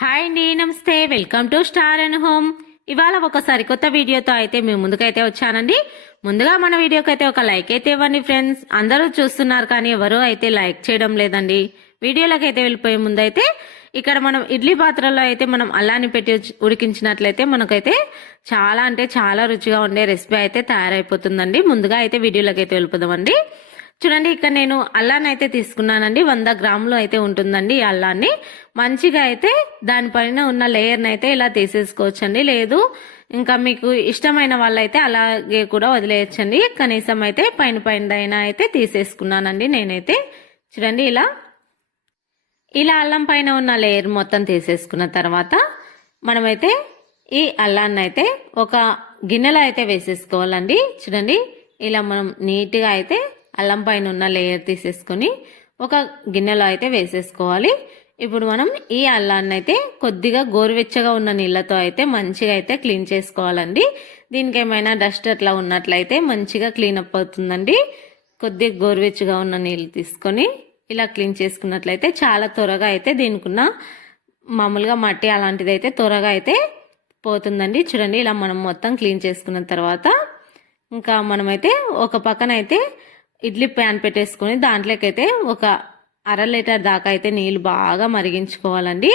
Hi అండి, నమస్తే. Welcome to star and home. ఇవాళ ఒక సరికొత్త వీడియోతో అయితే మీ ముందుకైతే వచ్చానండి. ముందుగా మన వీడియోకి అయితే ఒక లైక్ అయితే ఇవ్వండి ఫ్రెండ్స్. అందరూ చూస్తున్నారు కానీ ఎవరు అయితే లైక్ చేయడం లేదండి. వీడియోలోకి అయితే వెళ్ళిపోయే ముందైతే ఇక్కడ మనం ఇడ్లీ పాత్రలో అయితే మనం అల్లాన్ని పెట్టి ఉడికించినట్లయితే మనకైతే చాలా అంటే చాలా రుచిగా ఉండే రెసిపీ అయితే తయారైపోతుందండి. ముందుగా అయితే వీడియోలోకి అయితే వెళ్ళిపోదామండి. చూడండి, ఇక్కడ నేను అల్లాన్ని అయితే తీసుకున్నానండి. 100 గ్రాములు అయితే ఉంటుందండి ఈ అల్లాన్ని. మంచిగా అయితే దానిపైన ఉన్న లేయర్ని అయితే ఇలా తీసేసుకోవచ్చండి. లేదు ఇంకా మీకు ఇష్టమైన వాళ్ళైతే అలాగే కూడా వదిలేయచ్చండి. కనీసం అయితే పైన పైన అయితే తీసేసుకున్నానండి నేనైతే. చూడండి, ఇలా అల్లం పైన ఉన్న లేయర్ మొత్తం తీసేసుకున్న తర్వాత మనమైతే ఈ అల్లాన్ని అయితే ఒక గిన్నెలో అయితే వేసేసుకోవాలండి. చూడండి, ఇలా మనం నీట్గా అయితే అల్లం పైన ఉన్న లేయర్ తీసేసుకొని ఒక గిన్నెలో అయితే వేసేసుకోవాలి. ఇప్పుడు మనం ఈ అల్లాన్ని అయితే కొద్దిగా గోరువెచ్చగా ఉన్న నీళ్ళతో అయితే మంచిగా అయితే క్లీన్ చేసుకోవాలండి. దీనికి ఏమైనా డస్ట్ అట్లా ఉన్నట్లయితే మంచిగా క్లీన్ అప్ అవుతుందండి. కొద్దిగా గోరువెచ్చగా ఉన్న నీళ్ళు తీసుకొని ఇలా క్లీన్ చేసుకున్నట్లయితే చాలా త్వరగా అయితే దీనికున్న మామూలుగా మట్టి అలాంటిది అయితే త్వరగా అయితే పోతుందండి. చూడండి, ఇలా మనం మొత్తం క్లీన్ చేసుకున్న తర్వాత ఇంకా మనమైతే ఒక పక్కన అయితే ఇడ్లీ ప్యాన్ పెట్టేసుకొని దాంట్లోకైతే ఒక 1/2 లీటర్ దాకా అయితే నీళ్ళు బాగా మరిగించుకోవాలండి.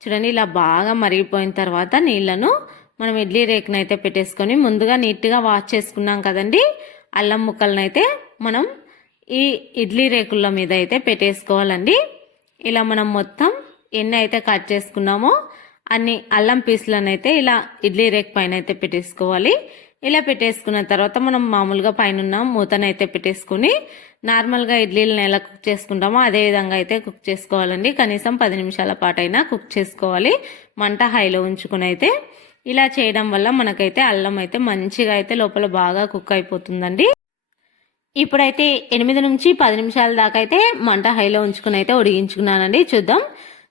చూడండి, ఇలా బాగా మరిగిపోయిన తర్వాత నీళ్లను మనం ఇడ్లీ రేకును అయితే పెట్టేసుకొని ముందుగా నీట్గా వాష్ చేసుకున్నాం కదండి అల్లం ముక్కలను అయితే మనం ఈ ఇడ్లీ రేకుల మీద అయితే పెట్టేసుకోవాలండి. ఇలా మనం మొత్తం ఎన్ని అయితే కట్ చేసుకున్నామో అన్ని అల్లం పీసులను అయితే ఇలా ఇడ్లీ రేక్ పైన అయితే పెట్టేసుకోవాలి. ఇలా పెట్టేసుకున్న తర్వాత మనం మామూలుగా పైన మూతనైతే పెట్టేసుకుని నార్మల్గా ఇడ్లీలను ఎలా కుక్ చేసుకుంటామో అదే విధంగా అయితే కుక్ చేసుకోవాలండి. కనీసం 10 నిమిషాల పాటైనా కుక్ చేసుకోవాలి. మంట హైలో ఉంచుకుని అయితే ఇలా చేయడం వల్ల మనకైతే అల్లం అయితే మంచిగా అయితే లోపల బాగా కుక్ అయిపోతుందండి. ఇప్పుడైతే 8 నుంచి 10 నిమిషాల దాకా అయితే మంట హైలో ఉంచుకుని అయితే ఉడిగించుకున్నానండి. చూద్దాం,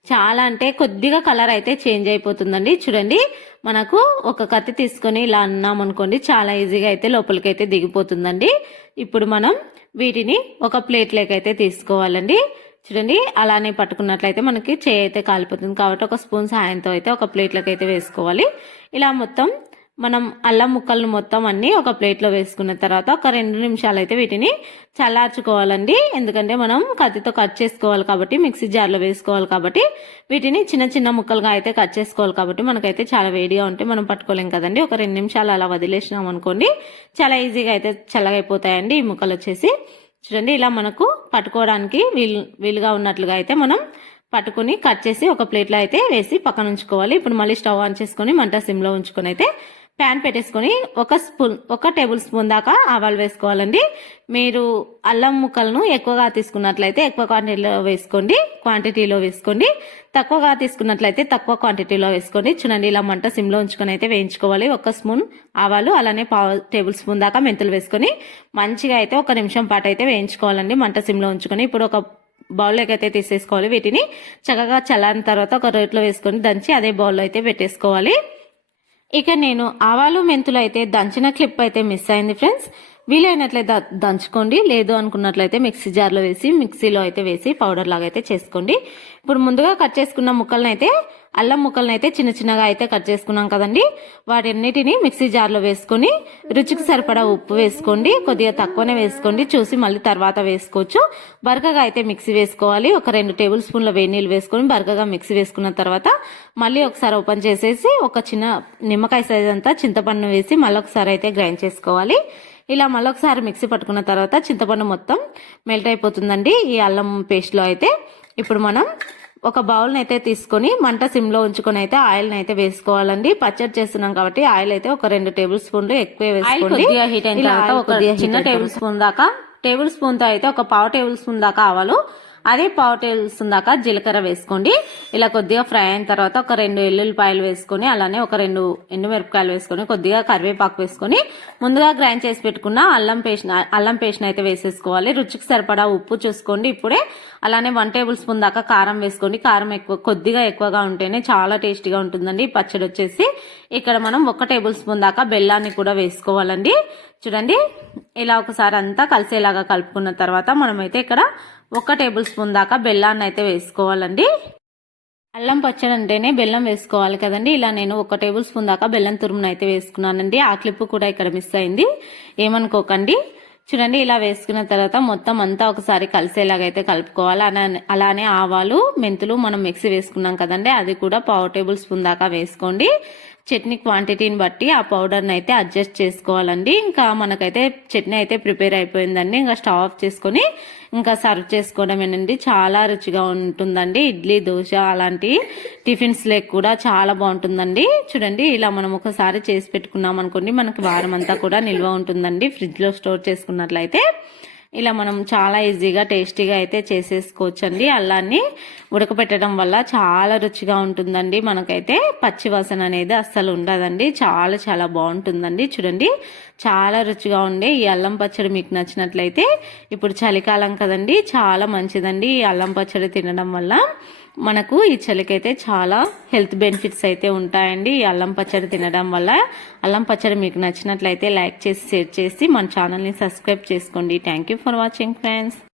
చాలా అంటే కొద్దిగా కలర్ అయితే చేంజ్ అయిపోతుందండి. చూడండి, మనకు ఒక కత్తి తీసుకొని ఇలా అన్నామనుకోండి చాలా ఈజీగా అయితే లోపలికైతే దిగిపోతుందండి. ఇప్పుడు మనం వీటిని ఒక ప్లేట్లోకి అయితే తీసుకోవాలండి. చూడండి, అలానే పట్టుకున్నట్లయితే మనకి చేయి అయితే కాలిపోతుంది కాబట్టి ఒక స్పూన్ సాయంతో అయితే ఒక ప్లేట్లోకి అయితే వేసుకోవాలి. ఇలా మొత్తం మనం అల్లం ముక్కలను మొత్తం అన్ని ఒక ప్లేట్లో వేసుకున్న తర్వాత ఒక 2 నిమిషాలు అయితే వీటిని చల్లార్చుకోవాలండి. ఎందుకంటే మనం కత్తితో కట్ చేసుకోవాలి కాబట్టి మిక్సీ జార్లో వేసుకోవాలి కాబట్టి వీటిని చిన్న చిన్న ముక్కలుగా అయితే కట్ చేసుకోవాలి కాబట్టి మనకైతే చాలా వేడిగా ఉంటే మనం పట్టుకోలేం కదండి. ఒక 2 నిమిషాలు అలా వదిలేసినాం అనుకోండి చాలా ఈజీగా అయితే చల్లగైపోతాయండి ఈ ముక్కలు వచ్చేసి. చూడండి, ఇలా మనకు పట్టుకోవడానికి వీలుగా ఉన్నట్లుగా అయితే మనం పట్టుకుని కట్ చేసి ఒక ప్లేట్లో అయితే వేసి పక్కన ఉంచుకోవాలి. ఇప్పుడు మళ్ళీ స్టవ్ ఆన్ చేసుకొని మంట సిమ్లో ఉంచుకొని అయితే ప్యాన్ పెట్టేసుకొని ఒక టేబుల్ స్పూన్ దాకా ఆవాలు వేసుకోవాలండి. మీరు అల్లం ముక్కలను ఎక్కువగా తీసుకున్నట్లయితే ఎక్కువ క్వాంటిటీలో వేసుకోండి. తక్కువగా తీసుకున్నట్లయితే తక్కువ క్వాంటిటీలో వేసుకోండి. చూడండి, ఇలా మంట సిమ్లో ఉంచుకొని అయితే వేయించుకోవాలి. 1 స్పూన్ ఆవాలు అలానే 1/2 టేబుల్ స్పూన్ దాకా మెంతులు వేసుకొని మంచిగా అయితే 1 నిమిషం పాటు అయితే వేయించుకోవాలండి మంట సిమ్లో ఉంచుకొని. ఇప్పుడు ఒక బౌల్లోకి అయితే తీసేసుకోవాలి. వీటిని చక్కగా చల్లారిన తర్వాత ఒక రోట్లో వేసుకొని దంచి అదే బౌల్లో అయితే పెట్టేసుకోవాలి. ఇక నేను ఆవాలు మెంతులు అయితే దంచిన క్లిప్ అయితే మిస్ అయింది ఫ్రెండ్స్. వీలైనట్లయితే దంచుకోండి, లేదు అనుకున్నట్లయితే మిక్సీ జార్లో వేసి మిక్సీలో అయితే వేసి పౌడర్ లాగా అయితే చేసుకోండి. ఇప్పుడు ముందుగా కట్ చేసుకున్న ముక్కలను అయితే అల్లం ముక్కలను అయితే చిన్న చిన్నగా అయితే కట్ చేసుకున్నాం కదండి. వాటన్నిటిని మిక్సీ జార్లో వేసుకొని రుచికి సరిపడా ఉప్పు వేసుకోండి. కొద్దిగా తక్కువనే వేసుకోండి, చూసి మళ్ళీ తర్వాత వేసుకోవచ్చు. బరకగా అయితే మిక్సీ వేసుకోవాలి. ఒక 2 టేబుల్ స్పూన్ల వేడి నీళ్ళు వేసుకొని బరకగా మిక్సీ వేసుకున్న తర్వాత మళ్ళీ ఒకసారి ఓపెన్ చేసేసి ఒక చిన్న నిమ్మకాయ సైజ్ అంతా చింతపండు వేసి మళ్ళీ ఒకసారి అయితే గ్రైండ్ చేసుకోవాలి. ఇలా మళ్ళొకసారి మిక్సీ పట్టుకున్న తర్వాత చింతపండు మొత్తం మెల్ట్ అయిపోతుందండి ఈ అల్లం పేస్ట్లో అయితే. ఇప్పుడు మనం ఒక బౌల్ని అయితే తీసుకొని మంట సిమ్లో ఉంచుకొని అయితే ఆయిల్ని అయితే వేసుకోవాలండి. పచ్చడి చేస్తున్నాం కాబట్టి ఆయిల్ అయితే ఒక 2 టేబుల్ స్పూన్లు ఎక్కువ వేసుకోండి. హీట్ అయిన తర్వాత ఒక చిన్న టేబుల్ స్పూన్తో అయితే ఒక 1/2 టేబుల్ స్పూన్ దాకా ఆవాలు, అదే 1/2 టేబుల్ స్పూన్ దాకా జీలకర్ర వేసుకోండి. ఇలా కొద్దిగా ఫ్రై అయిన తర్వాత ఒక 2 ఎల్లుల్లిపాయలు వేసుకొని అలానే ఒక 2 ఎండుమిరపకాయలు వేసుకొని కొద్దిగా కరివేపాకు వేసుకొని ముందుగా గ్రైండ్ చేసి పెట్టుకున్న అల్లం పేస్ట్ అయితే వేసేసుకోవాలి. రుచికి సరిపడా ఉప్పు చూసుకోండి ఇప్పుడే. అలానే 1 టేబుల్ స్పూన్ దాకా కారం వేసుకోండి. కారం కొద్దిగా ఎక్కువగా ఉంటేనే చాలా టేస్టీగా ఉంటుందండి పచ్చడి వచ్చేసి. ఇక్కడ మనం 1 టేబుల్ స్పూన్ దాకా బెల్లాన్ని కూడా వేసుకోవాలండి. చూడండి, ఇలా ఒకసారి అంతా కలిసేలాగా కలుపుకున్న తర్వాత మనమైతే ఇక్కడ 1 టేబుల్ స్పూన్ దాకా బెల్లాన్ని అయితే వేసుకోవాలండి. అల్లం పచ్చడి అంటేనే బెల్లం వేసుకోవాలి కదండి. ఇలా నేను 1 టేబుల్ స్పూన్ దాకా బెల్లం తురుమును అయితే వేసుకున్నానండి. ఆ క్లిప్ కూడా ఇక్కడ మిస్ అయింది, ఏమనుకోకండి. చూడండి, ఇలా వేసుకున్న తర్వాత మొత్తం అంతా ఒకసారి కలిసేలాగైతే కలుపుకోవాలి. అలానే ఆవాలు, మెంతులు మనం మిక్సీ వేసుకున్నాం కదండి, అది కూడా 1/2 టేబుల్ స్పూన్ దాకా వేసుకోండి. చట్నీ క్వాంటిటీని బట్టి ఆ పౌడర్ని అయితే అడ్జస్ట్ చేసుకోవాలండి. ఇంకా మనకైతే చట్నీ అయితే ప్రిపేర్ అయిపోయిందండి. ఇంకా స్టవ్ ఆఫ్ చేసుకొని ఇంకా సర్వ్ చేసుకోవడమేనండి. చాలా రుచిగా ఉంటుందండి. ఇడ్లీ, దోశ అలాంటి టిఫిన్స్ లేక కూడా చాలా బాగుంటుందండి. చూడండి, ఇలా మనం ఒకసారి చేసి పెట్టుకున్నాం అనుకోండి, మనకి వారం అంతా కూడా నిల్వ ఉంటుందండి. ఫ్రిడ్జ్ లో స్టోర్ చేసుకున్నట్లయితే ఇలా మనం చాలా ఈజీగా టేస్టీగా అయితే చేసేసుకోవచ్చండి. అల్లాన్ని ఉడకపెట్టడం వల్ల చాలా రుచిగా ఉంటుందండి. మనకైతే పచ్చి వాసన అనేది అస్సలు ఉండదండి. చాలా చాలా బాగుంటుందండి. చూడండి, చాలా రుచిగా ఉండే ఈ అల్లం పచ్చడి మీకు నచ్చినట్లయితే, ఇప్పుడు చలికాలం కదండి, చాలా మంచిదండి ఈ అల్లం పచ్చడి తినడం వల్ల. మనకు ఈ చలికైతే చాలా హెల్త్ బెనిఫిట్స్ అయితే ఉంటాయండి ఈ అల్లం పచ్చడి తినడం వల్ల. అల్లం పచ్చడి మీకు నచ్చినట్లయితే లైక్ చేసి, షేర్ చేసి మన ఛానల్ని సబ్స్క్రైబ్ చేసుకోండి. Thank you for watching friends.